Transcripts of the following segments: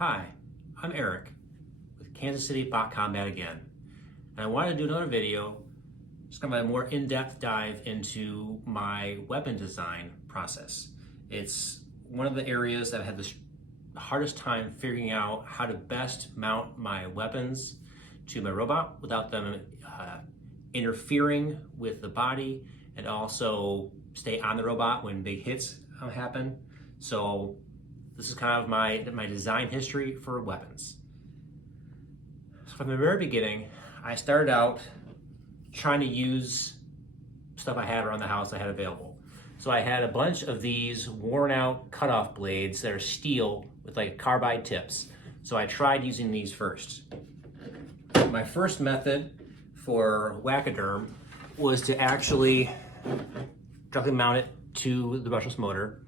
Hi, I'm Eric with Kansas City Bot Combat again, and I wanted to do another video, just kind of a more in-depth dive into my weapon design process. It's one of the areas that I've had the hardest time figuring out how to best mount my weapons to my robot without them interfering with the body, and also stay on the robot when big hits happen. So this is kind of my design history for weapons. So from the very beginning, I started out trying to use stuff I had around the house I had available. So I had a bunch of these worn out cutoff blades that are steel with like carbide tips. So I tried using these first. My first method for wachyderm was to actually directly mount it to the brushless motor.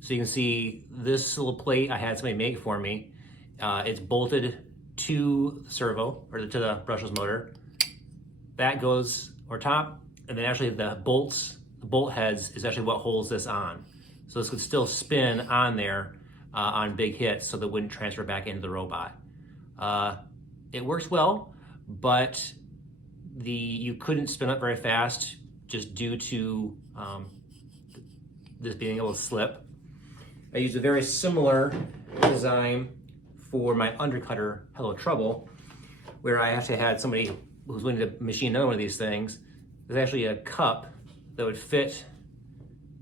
So you can see this little plate I had somebody make for me. It's bolted to the servo, or to the brushless motor. That goes over top, and then actually the bolt heads is actually what holds this on. So this could still spin on there on big hits, so that it wouldn't transfer back into the robot. It works well, but you couldn't spin up very fast just due to this being able to slip. I used a very similar design for my undercutter Hello Trouble, where I actually had somebody who was willing to machine another one of these things. There's actually a cup that would fit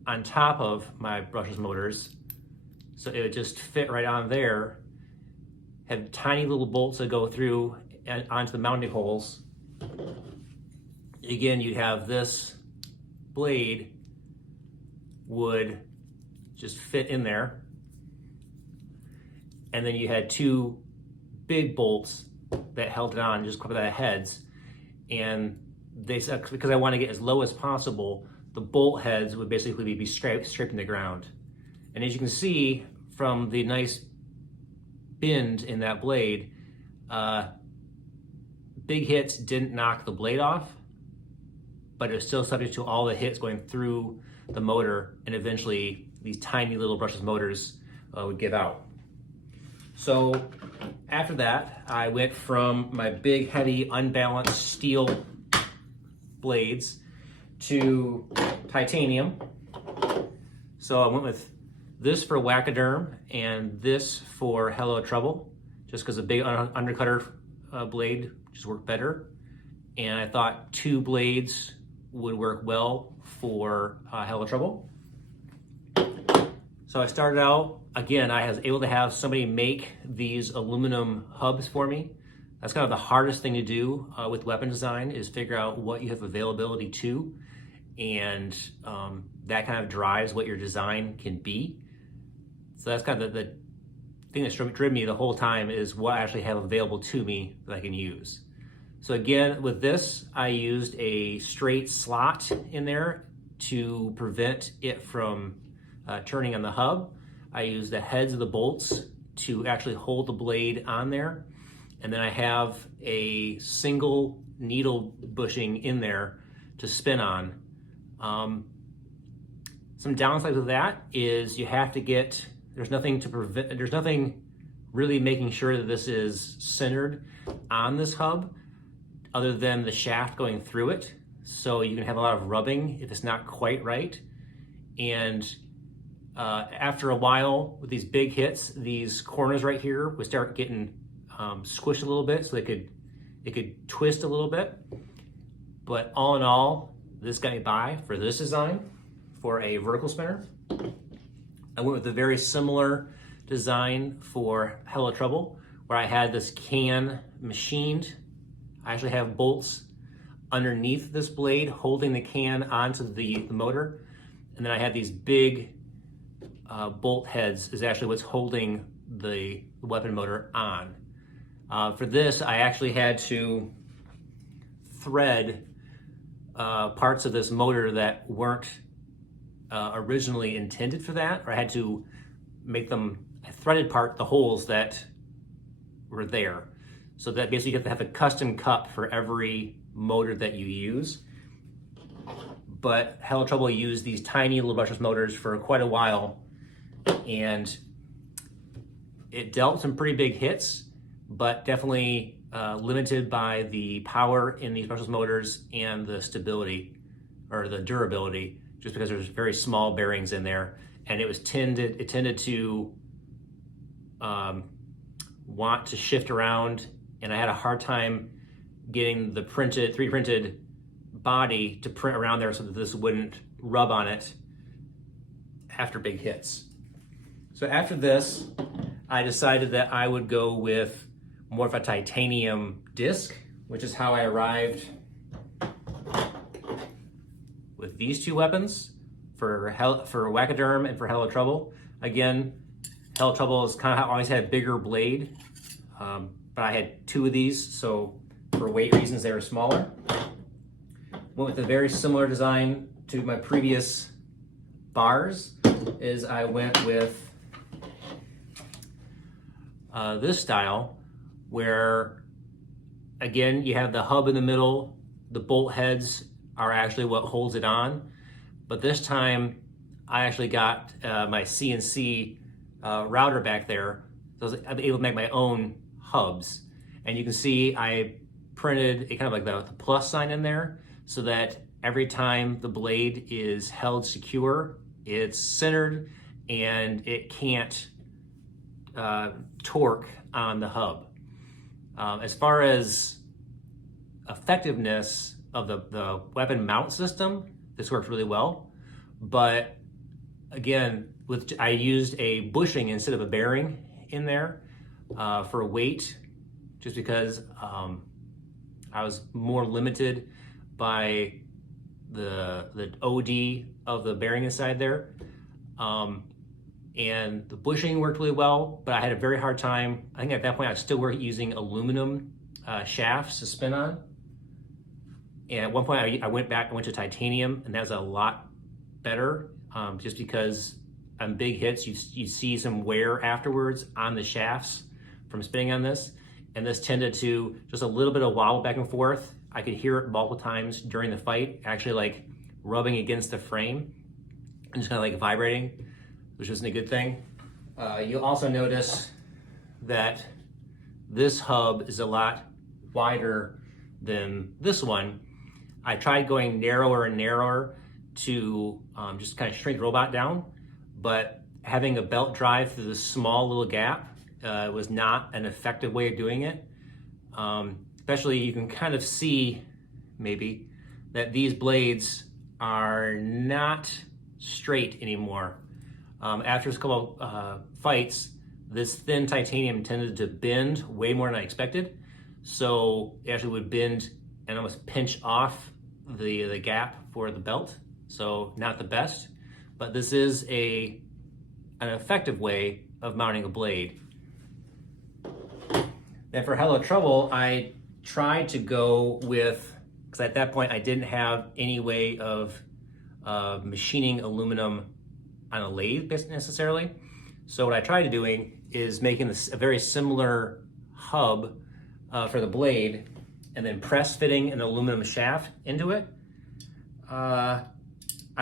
on top of my brushless motors, so it would just fit right on there. Had tiny little bolts that go through and onto the mounting holes. Again, you'd have this blade would just fit in there, and then you had two big bolts that held it on, just cover that heads. And they said, because I want to get as low as possible, the bolt heads would basically be scraping the ground. And as you can see from the nice bend in that blade, big hits didn't knock the blade off, but it was still subject to all the hits going through the motor, and eventually these tiny little brushless motors would give out. So after that, I went from my big, heavy, unbalanced steel blades to titanium. So I went with this for wachyderm and this for Hello Trouble, just because a big undercutter blade just worked better. And I thought two blades would work well for Hello Trouble. So I started out, again, I was able to have somebody make these aluminum hubs for me. That's kind of the hardest thing to do with weapon design, is figure out what you have availability to, and that kind of drives what your design can be. So that's kind of the thing that's driven me the whole time, is what I actually have available to me that I can use. So again, with this, I used a straight slot in there to prevent it from turning on the hub. I used the heads of the bolts to actually hold the blade on there. And then I have a single needle bushing in there to spin on. Some downsides of that is you have to get, there's nothing really making sure that this is centered on this hub other than the shaft going through it. So you can have a lot of rubbing if it's not quite right. And after a while with these big hits, these corners right here would start getting squished a little bit, so it could twist a little bit. But all in all, this got me by for this design for a vertical spinner. I went with a very similar design for Hello Trouble, where I had this can machined. I actually have bolts underneath this blade holding the can onto the motor, and then I had these big bolt heads is actually what's holding the weapon motor on. For this, I actually had to thread parts of this motor that weren't originally intended for that, or I had to make them, I threaded the holes that were there. So that basically you have to have a custom cup for every motor that you use. But Hello Trouble used these tiny little brushless motors for quite a while, and It dealt some pretty big hits, but definitely limited by the power in these brushless motors and the stability or the durability, just because there's very small bearings in there, and it tended to want to shift around, and I had a hard time getting the 3D printed body to print around there so that this wouldn't rub on it after big hits. So after this, I decided that I would go with more of a titanium disc, which is how I arrived with these two weapons for Wackoderm and for Hello Trouble. Again, Hello Trouble has kind of always had a bigger blade, but I had two of these, so for weight reasons they were smaller. Went with a very similar design to my previous bars. Is I went with this style, where again you have the hub in the middle, the bolt heads are actually what holds it on, but this time I actually got my CNC router back there, so I was able to make my own hubs. And you can see I printed a kind of like the plus sign in there, so that every time the blade is held secure, it's centered and it can't torque on the hub. As far as effectiveness of the weapon mount system, this works really well. But again, I used a bushing instead of a bearing in there for weight, just because I was more limited by the OD of the bearing inside there. And the bushing worked really well, but I had a very hard time. I think at that point I was still using aluminum shafts to spin on. And at one point I went to titanium, and that was a lot better, just because on big hits you see some wear afterwards on the shafts from spinning on this. And this tended to just a little bit of wobble back and forth. I could hear it multiple times during the fight, actually like rubbing against the frame and just kind of like vibrating, which isn't a good thing. You'll also notice that this hub is a lot wider than this one. I tried going narrower and narrower to just kind of shrink the robot down, but having a belt drive through this small little gap was not an effective way of doing it. Especially you can kind of see maybe that these blades are not straight anymore. After a couple fights, this thin titanium tended to bend way more than I expected. So it actually would bend and almost pinch off the gap for the belt. So not the best, but this is an effective way of mounting a blade. And for Hello Trouble, I tried to go with, because at that point I didn't have any way of machining aluminum on a lathe necessarily. So what I tried doing is making this a very similar hub for the blade, and then press fitting an aluminum shaft into it. I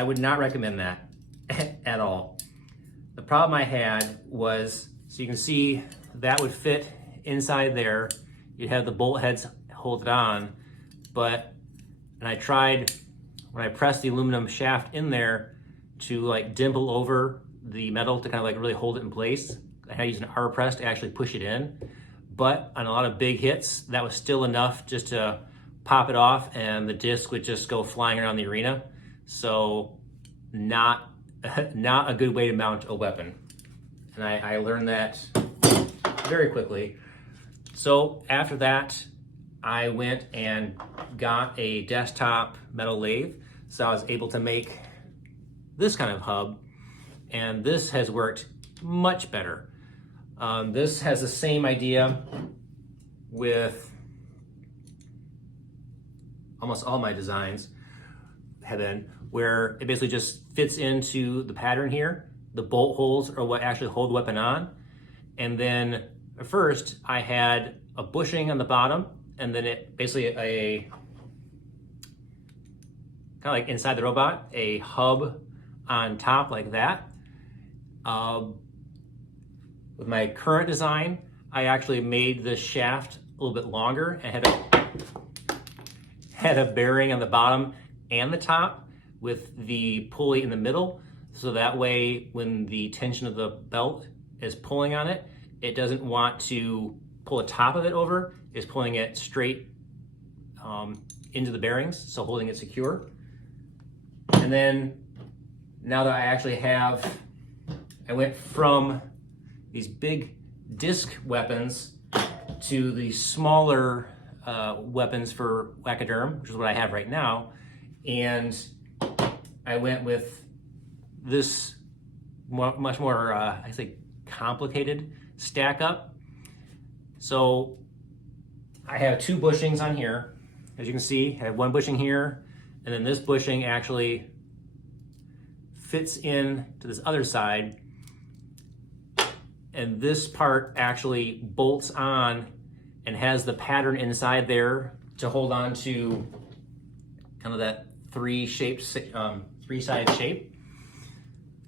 would not recommend that at all. The problem I had was, so you can see that would fit inside there. You'd have the bolt heads hold it on, but, and I tried, when I pressed the aluminum shaft in there to like dimple over the metal to kind of like really hold it in place, I had to use an R press to actually push it in. But on a lot of big hits, that was still enough just to pop it off and the disc would just go flying around the arena. So not a good way to mount a weapon. And I learned that very quickly. So after that, I went and got a desktop metal lathe. So I was able to make this kind of hub, and this has worked much better. This has the same idea with almost all my designs have been, where it basically just fits into the pattern here. The bolt holes are what actually hold the weapon on. And then at first I had a bushing on the bottom, and then it basically a kind of like inside the robot, a hub on top like that. With my current design, I actually made the shaft a little bit longer and had a bearing on the bottom and the top with the pulley in the middle. So that way, when the tension of the belt is pulling on it, it doesn't want to pull the top of it over, it's pulling it straight into the bearings, so holding it secure. And then now that I actually have, I went from these big disc weapons to the smaller weapons for wachyderm, which is what I have right now. And I went with this much more, I think, complicated stack up. So I have two bushings on here. As you can see, I have one bushing here, and then this bushing actually fits in to this other side. And this part actually bolts on and has the pattern inside there to hold on to kind of that three-sided shape.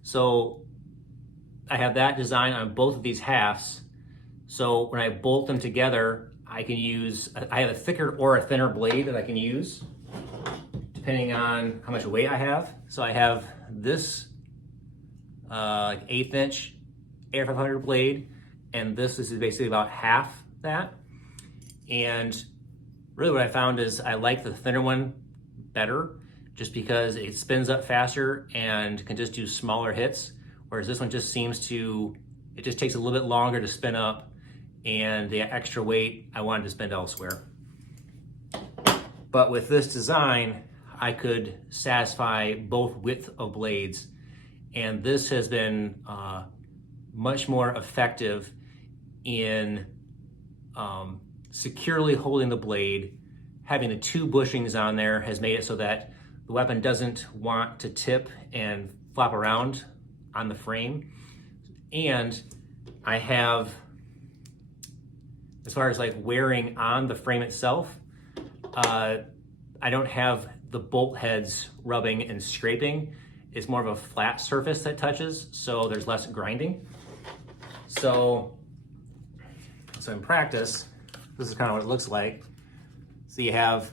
So I have that design on both of these halves. So when I bolt them together, I have a thicker or a thinner blade that I can use depending on how much weight I have. So I have this like 1/8 inch Air 500 blade, and this is basically about half that. And really what I found is I like the thinner one better just because it spins up faster and can just do smaller hits, whereas this one just it just takes a little bit longer to spin up, and the extra weight I wanted to spend elsewhere. But with this design, I could satisfy both width of blades, and this has been much more effective in securely holding the blade. Having the two bushings on there has made it so that the weapon doesn't want to tip and flop around on the frame. And I have, as far as like wearing on the frame itself, I don't have the bolt heads rubbing and scraping. It's more of a flat surface that touches, so there's less grinding. So in practice, this is kind of what it looks like. So you have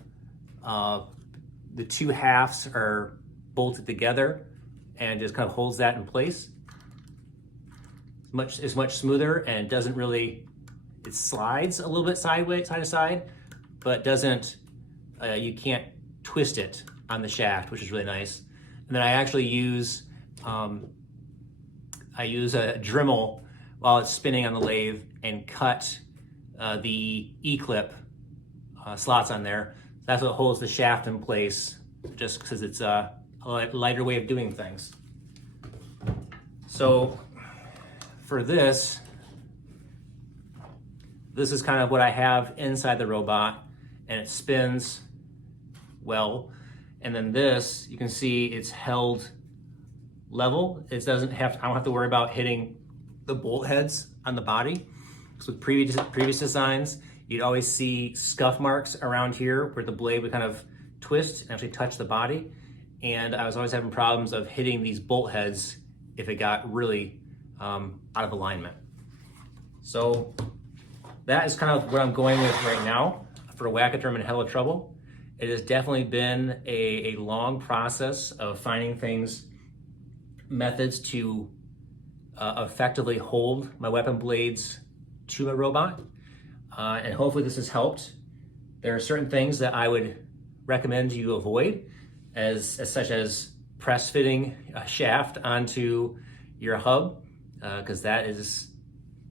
the two halves are bolted together and just kind of holds that in place. It's much smoother and doesn't really, it slides a little bit sideways, side to side, but doesn't, you can't twist it on the shaft, which is really nice. And then I actually use, a Dremel while it's spinning on the lathe and cut the E-clip slots on there. That's what holds the shaft in place, just because it's a lighter way of doing things. So for this is kind of what I have inside the robot, and it spins well. And then this, you can see it's held level. I don't have to worry about hitting the bolt heads on the body. So with previous designs, you'd always see scuff marks around here where the blade would kind of twist and actually touch the body. And I was always having problems of hitting these bolt heads if it got really out of alignment. So that is kind of what I'm going with right now for wachyderm and Hello Trouble. It has definitely been a long process of finding methods to effectively hold my weapon blades to my robot. And hopefully this has helped. There are certain things that I would recommend you avoid, such as press fitting a shaft onto your hub, because that is,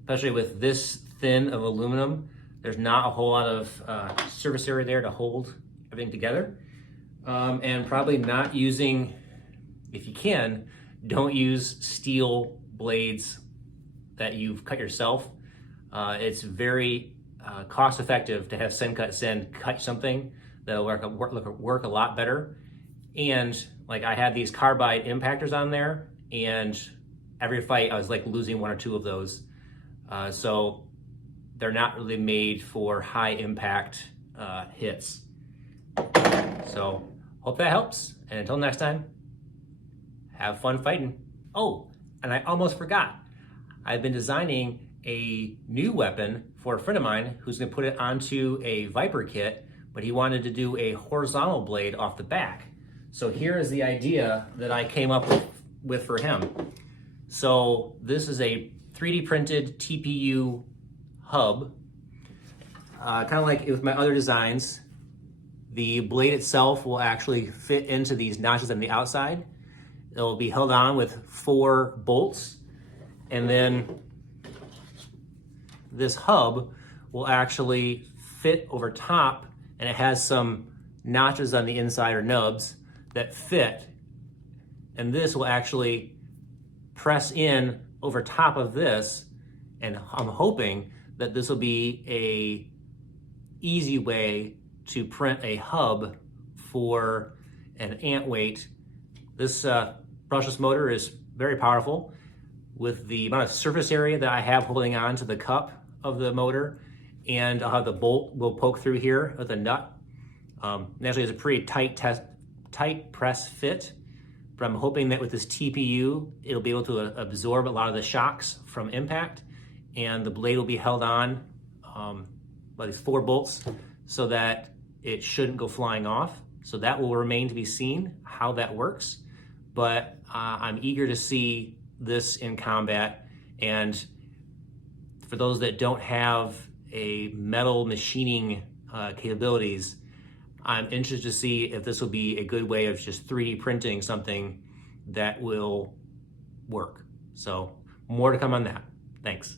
especially with this thin of aluminum, there's not a whole lot of surface area there to hold everything together. And probably not using, if you can, don't use steel blades that you've cut yourself. It's very cost effective to have Send cut something that'll work a lot better. And like I had these carbide impactors on there, and every fight I was like losing one or two of those. So they're not really made for high impact hits. So hope that helps. And until next time, have fun fighting. Oh, and I almost forgot. I've been designing a new weapon for a friend of mine who's going to put it onto a Viper kit, but he wanted to do a horizontal blade off the back. So here is the idea that I came up with for him. So this is a 3D printed TPU hub, kind of like with my other designs. The blade itself will actually fit into these notches on the outside. It'll be held on with 4 bolts, and then this hub will actually fit over top, and it has some notches on the inside or nubs that fit, and this will actually press in over top of this, and I'm hoping that this will be a easy way to print a hub for an ant weight. This brushless motor is very powerful. With the amount of surface area that I have holding on to the cup of the motor, and I'll have the bolt will poke through here with a nut. Naturally, it's a pretty tight press fit, but I'm hoping that with this TPU, it'll be able to absorb a lot of the shocks from impact, and the blade will be held on by these 4 bolts so that it shouldn't go flying off. So that will remain to be seen how that works, but I'm eager to see this in combat. And for those that don't have a metal machining capabilities, I'm interested to see if this will be a good way of just 3D printing something that will work. So more to come on that. Thanks.